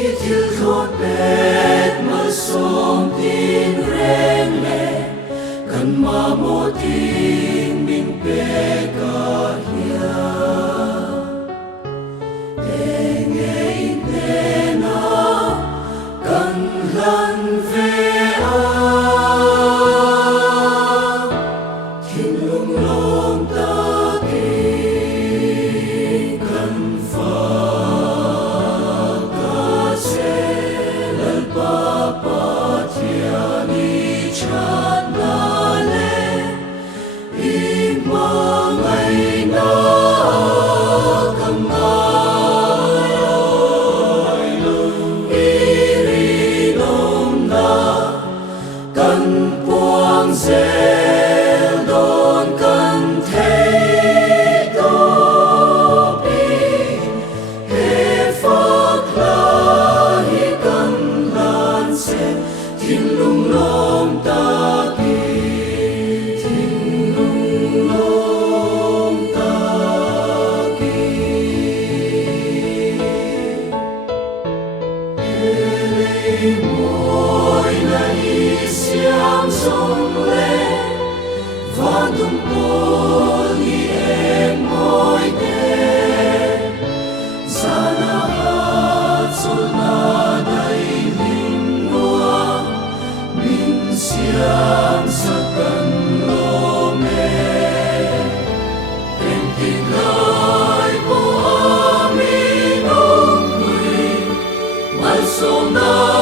Itil thot bet ma som tin reng le kan ma mo tin min pe ka hia enge ine na kan lan ve a tin lung long ta ki kan fa Môi này xiang sông lên vang tung bồn đi em môi đêm sa na hát sol na đầy linh hoa min xiang sa cần lô mê em tin lời của amin ông người mal sông na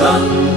Come